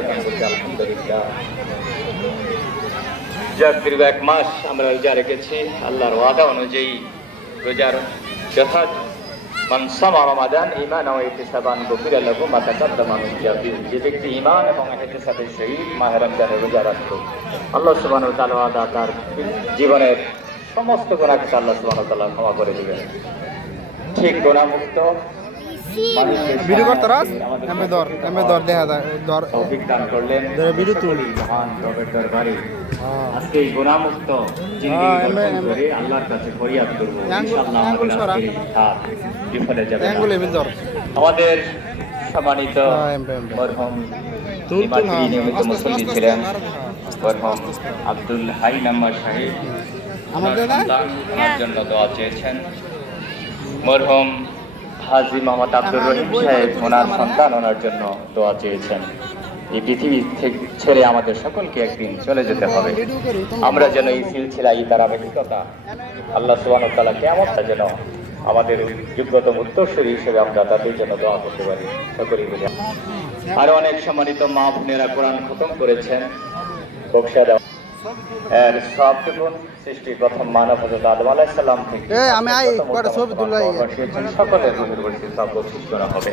করছি আলহামদুলিল্লাহ। যাক, দীর্ঘ এক মাস আমরা রোজা রেখেছি। আল্লাহর ওয়াদা অনুযায়ী রোজার যথা মান সামা রমাদান, ঈমান ও ইহতিসাবান গফিরা লাহু মা তাকাদ্দামা মিন জাবিহি যে ব্যক্তি ঈমান এবং মাহে রমজানের রোজা রাখল আল্লাহ তাআলা ওয়াদা তার জীবনের সমস্ত গুনাহকে আল্লাহ ওয়া তাআলা ক্ষমা করে দিবেন। ঠিক গুনাহমুক্ত মানুষের ভিডিও করতে রাস আমাদের এমে ধর এমে ধর দেখা যায় ধর দান করলেন ধরে ভিডিও তুল। মহান রবের দরবারে হ্যাঁ। আজকে এই গুনাহমুক্ত জিন্দেগি হ্যাঁ, করে আল্লাহর কাছে ফরিয়াদ করব ইনশাআল্লাহ আঙ্গুল সরা। বিফলে যাবে না। অ্যাঙ্গুল এমে ধর আমাদের সম্মানিত হ্যাঁ। মরহুম তুল, তুল। নিয়মিত মুসল্লি ছিলেন মরহুম আব্দুল হাই নাম্বার সাহেব ওনার জন্য দোয়া চেয়েছেন মরহুম হাজি মোহাম্মদ আব্দুর রহিম সাহেব ওনার সন্তান ওনার জন্য দোয়া চেয়েছেন। এই পৃথিবী থেকে ছেড়ে আমাদের সকলকে একদিন চলে যেতে হবে। আমরা যেন এই সিলসিলা এই ধারাবাহিকতা আল্লাহ সুবাহ তালা কেমনটা যেন আমাদের যোগ্যতম উত্তরসূরি হিসেবে আমরা তাদের জন্য দোয়া করতে পারি। সকলেই বলি আরও অনেক সম্মানিত মা বোনেরা কোরআন খতম করেছেন। বক্সা দেওয়া এর সবটুকুন সৃষ্টি প্রথম মানব হজরত আদম আলাইসাল্লাম থেকে। এ, আমি আই, কয়টা ছবি। বসিয়েছেন সকলের রুহের বসে সব বকশিস করা হবে।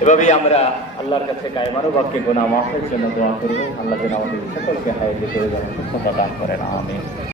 এভাবেই আমরা আল্লাহর কাছে কায়মারু বাক্যে গুণা মাফের জন্য দোয়া করব। আল্লাহ যেন আমাদের সকলকে হায়াতে করে যেন সুস্থতা দান করেন আমিন।